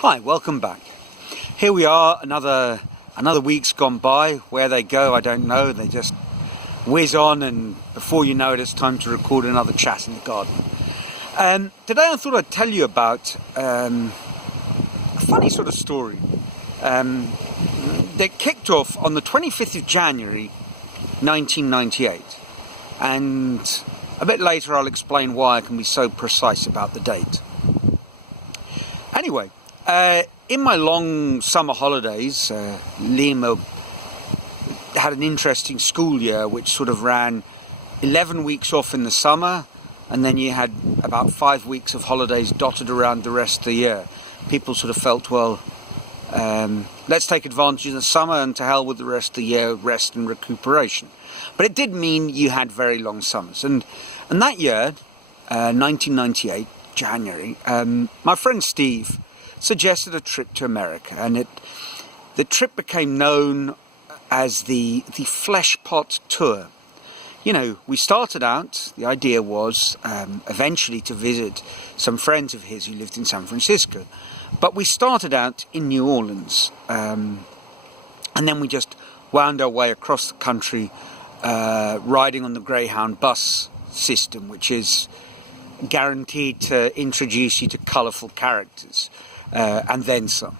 Hi, welcome back. Here we are, another week's gone by. Where they go, I don't know. They just whiz on, and before you know it, it's time to record another chat in the garden. Today I thought I'd tell you about a funny sort of story that kicked off on the 25th of January 1998, and a bit later I'll explain why I can be so precise about the date. Anyway, in my long summer holidays, Liam had an interesting school year which sort of ran 11 weeks off in the summer, and then you had about 5 weeks of holidays dotted around the rest of the year. People sort of felt, well, let's take advantage of the summer and to hell with the rest of the year, rest and recuperation. But it did mean you had very long summers. And that year, 1998, January, my friend Steve suggested a trip to America, and the trip became known as the Flesh Pot Tour. You know, we started out, the idea was eventually to visit some friends of his who lived in San Francisco, but we started out in New Orleans, and then we just wound our way across the country, riding on the Greyhound bus system, which is guaranteed to introduce you to colourful characters, and then some.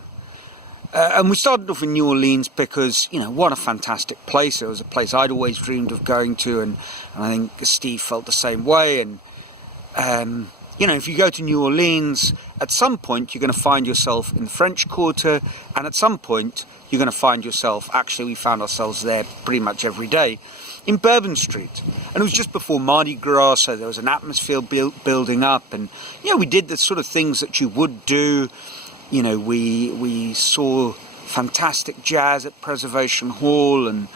And we started off in New Orleans because, you know, what a fantastic place. It was a place I'd always dreamed of going to, and I think Steve felt the same way. And, you know, if you go to New Orleans, at some point you're going to find yourself in the French Quarter, and at some point you're going to find yourself, actually we found ourselves there pretty much every day, in Bourbon Street. And it was just before Mardi Gras, so there was an atmosphere building up, and, you know, we did the sort of things that you would do. You know, we saw fantastic jazz at Preservation Hall, and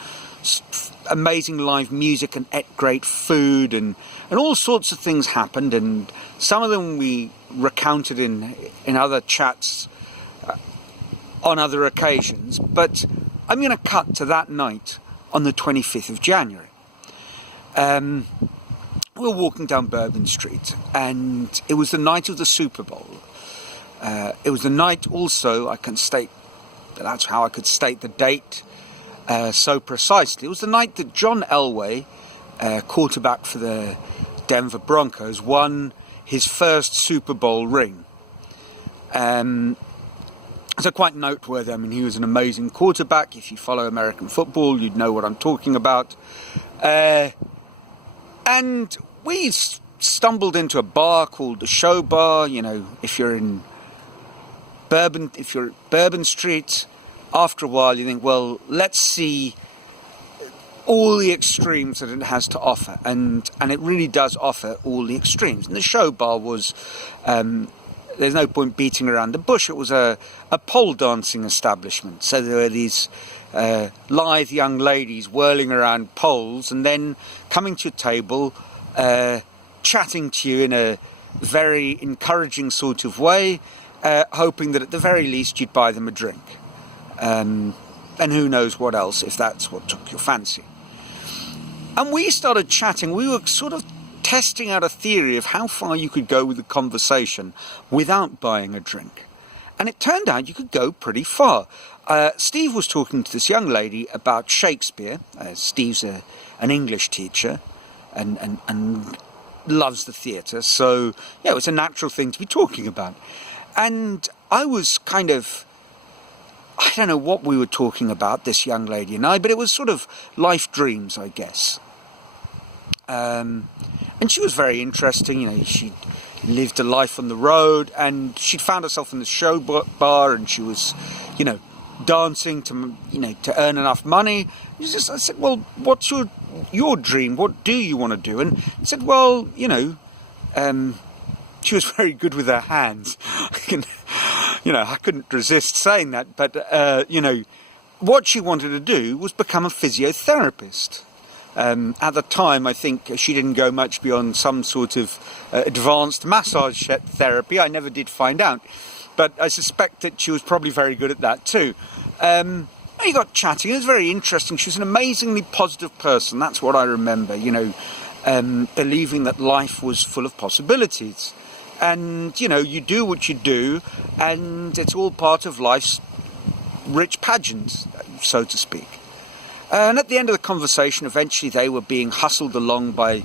amazing live music, and ate great food, and all sorts of things happened, and some of them we recounted in other chats on other occasions. But I'm going to cut to that night on the 25th of January. We were walking down Bourbon Street, and it was the night of the Super Bowl. It was the night also, that's how I could state the date so precisely. It was the night that John Elway, quarterback for the Denver Broncos, won his first Super Bowl ring. So quite noteworthy. I mean, he was an amazing quarterback. If you follow American football, you'd know what I'm talking about. And we stumbled into a bar called the Showbar. You know, if you're at Bourbon Street, after a while you think, well, let's see all the extremes that it has to offer, and it really does offer all the extremes. And the Showbar was, there's no point beating around the bush, it was a pole dancing establishment. So there were these lithe young ladies whirling around poles, and then coming to a table, chatting to you in a very encouraging sort of way, hoping that at the very least you'd buy them a drink. And who knows what else, if that's what took your fancy. And we started chatting. We were sort of testing out a theory of how far you could go with the conversation without buying a drink. And it turned out you could go pretty far. Steve was talking to this young lady about Shakespeare. Steve's an English teacher and loves the theatre. So, yeah, it was a natural thing to be talking about. And I was kind of, I don't know what we were talking about, this young lady and I, but it was sort of life dreams, I guess. And she was very interesting. You know, she'd lived a life on the road, and she'd found herself in the show bar, and she was, you know, dancing to earn enough money. I said, well, what's your dream? What do you want to do? And he said, well, you know, she was very good with her hands. You know, I couldn't resist saying that, but, you know, what she wanted to do was become a physiotherapist. At the time, I think she didn't go much beyond some sort of advanced massage therapy. I never did find out, but I suspect that she was probably very good at that too. We got chatting. It was very interesting. She was an amazingly positive person. That's what I remember, you know, believing that life was full of possibilities. And, you know, you do what you do, and it's all part of life's rich pageant, so to speak. And at the end of the conversation, eventually they were being hustled along by,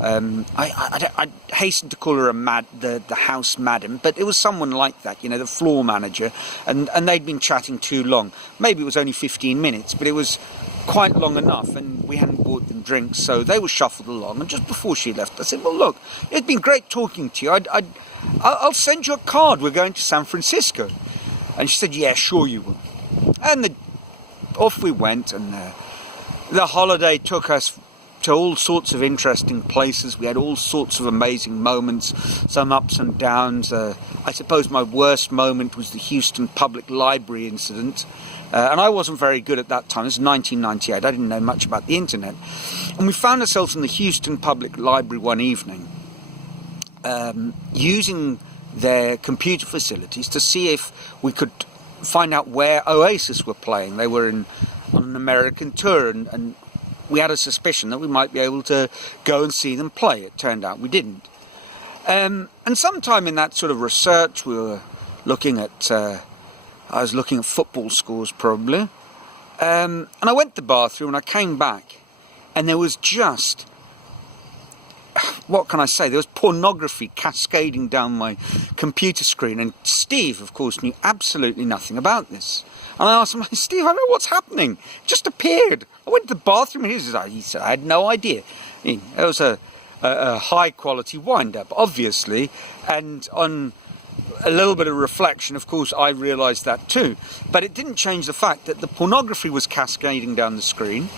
I hasten to call her the house madam, but it was someone like that, you know, the floor manager, and they'd been chatting too long. Maybe it was only 15 minutes, but it was quite long enough, and we hadn't bought them drinks, so they were shuffled along. And just before she left, I said, well, look, it's been great talking to you. I'll send you a card. We're going to San Francisco. And she said, yeah, sure you will. And off we went, and the holiday took us to all sorts of interesting places. We had all sorts of amazing moments, some ups and downs. I suppose my worst moment was the Houston Public Library incident. And I wasn't very good at that time. This was 1998. I didn't know much about the internet. And we found ourselves in the Houston Public Library one evening, using their computer facilities to see if we could find out where Oasis were playing. They were on an American tour, and we had a suspicion that we might be able to go and see them play. It turned out we didn't. And sometime in that sort of research, we were looking at... I was looking at football scores, probably. And I went to the bathroom, and I came back, and there was just... what can I say? There was pornography cascading down my computer screen, and Steve, of course, knew absolutely nothing about this. And I asked him, Steve, I don't know what's happening. It just appeared. I went to the bathroom, and he said, I had no idea. It was a high-quality wind-up, obviously, and on a little bit of reflection, of course, I realised that too. But it didn't change the fact that the pornography was cascading down the screen.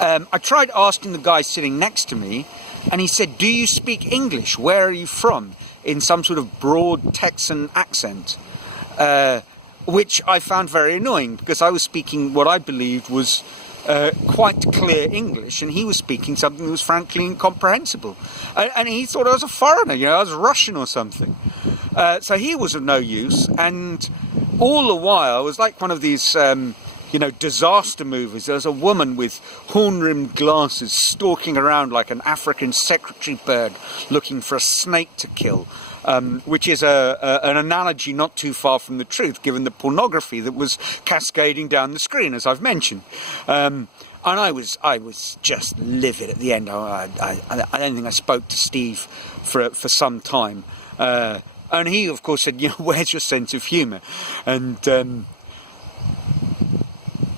I tried asking the guy sitting next to me, and he said, do you speak English? Where are you from? In some sort of broad Texan accent, which I found very annoying, because I was speaking what I believed was quite clear English, and he was speaking something that was frankly incomprehensible. And he thought I was a foreigner, you know, I was Russian or something. So he was of no use, and all the while, it was like one of these... disaster movies. There was a woman with horn-rimmed glasses stalking around like an African secretary bird looking for a snake to kill, which is an analogy not too far from the truth, given the pornography that was cascading down the screen, as I've mentioned. And I was just livid at the end. I don't think I spoke to Steve for some time. And he, of course, said, where's your sense of humour? And...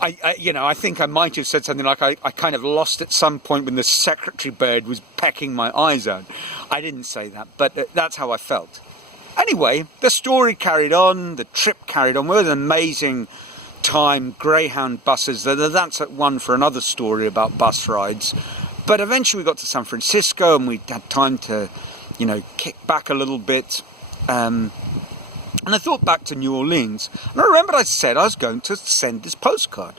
I think I might have said something like I kind of lost at some point when the secretary bird was pecking my eyes out. I didn't say that, but that's how I felt. Anyway, the story carried on, the trip carried on. We had an amazing time, Greyhound buses. That's one for another story about bus rides. But eventually we got to San Francisco, and we had time to, kick back a little bit. And I thought back to New Orleans, and I remembered I said I was going to send this postcard,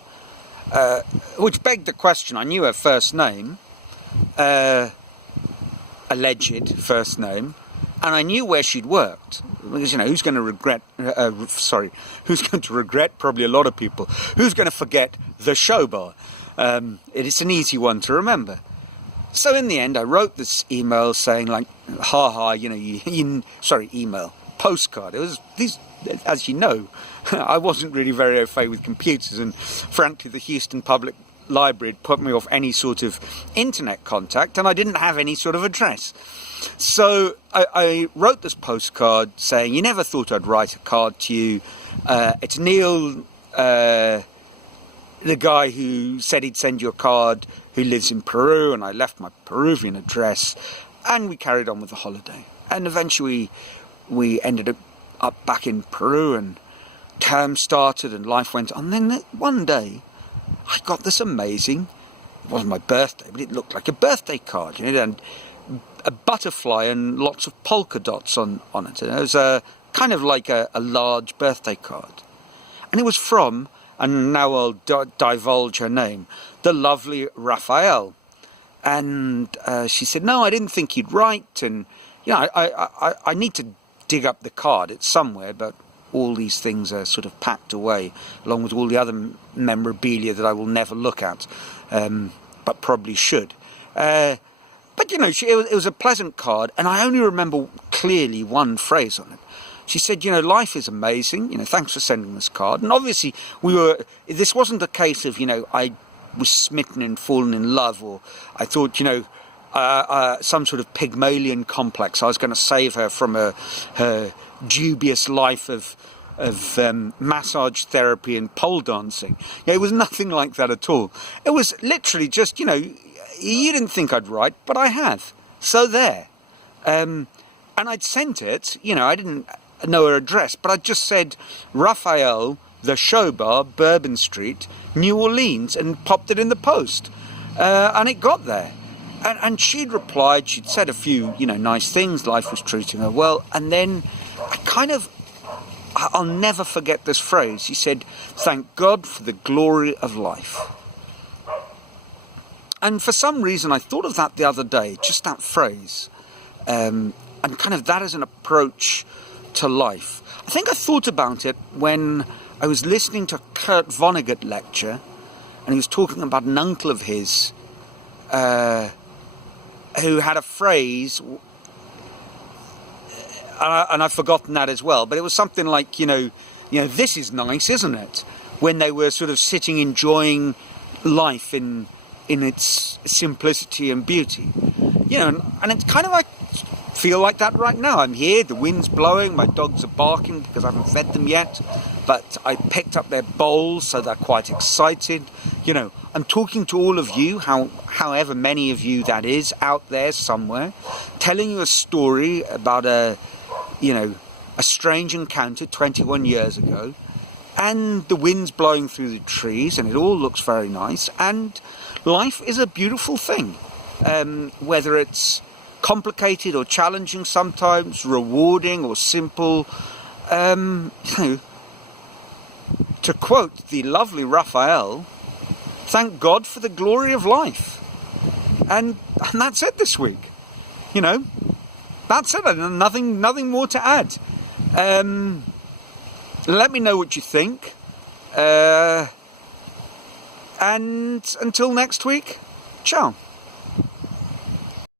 which begged the question. I knew her first name, alleged first name, and I knew where she'd worked. Because, who's going to regret, who's going to regret? Probably a lot of people. Who's going to forget the Showbar? It's an easy one to remember. So in the end, I wrote this email saying, email. Postcard. It was these, as you know, I wasn't really very au fait with computers, and frankly the Houston Public Library had put me off any sort of internet contact, and I didn't have any sort of address. So I wrote this postcard saying, you never thought I'd write a card to you. It's Neil, the guy who said he'd send you a card, who lives in Peru, and I left my Peruvian address, and we carried on with the holiday. And eventually we ended up back in Peru, and term started and life went on. And then one day I got this amazing, it wasn't my birthday, but it looked like a birthday card, and a butterfly and lots of polka dots on it. And it was kind of like a large birthday card. And it was from, and now I'll divulge her name, the lovely Raphael. And she said, no, I didn't think you'd write, and I need to dig up the card. It's somewhere, but all these things are sort of packed away, along with all the other memorabilia that I will never look at, but probably should. But But, it was a pleasant card, and I only remember clearly one phrase on it. She said, life is amazing, thanks for sending this card. And obviously, this wasn't a case of, I was smitten and fallen in love, or I thought, some sort of Pygmalion complex. I was going to save her from her dubious life of massage therapy and pole dancing. It was nothing like that at all. It was literally just, you didn't think I'd write, but I have. So there. And I'd sent it, I didn't know her address, but I just said, Raphael, the Showbar, Bourbon Street, New Orleans, and popped it in the post. And it got there. And she'd replied, she'd said a few, nice things, life was treating her well, and then I'll never forget this phrase. She said, thank God for the glory of life. And for some reason, I thought of that the other day, just that phrase, and kind of that as an approach to life. I think I thought about it when I was listening to Kurt Vonnegut lecture, and he was talking about an uncle of his who had a phrase, and I've forgotten that as well, but it was something like, this is nice, isn't it? When they were sort of sitting enjoying life in its simplicity and beauty. And it's kind of like, feel like that right now. I'm here, the wind's blowing, my dogs are barking because I haven't fed them yet, but I picked up their bowls, so they're quite excited. I'm talking to all of you, however many of you that is, out there somewhere, telling you a story about a strange encounter 21 years ago, and the wind's blowing through the trees, and it all looks very nice, and life is a beautiful thing, whether it's complicated or challenging sometimes, rewarding or simple. To quote the lovely Raphael, thank God for the glory of life. And that's it this week. That's it. Nothing more to add. Let me know what you think. And until next week, ciao.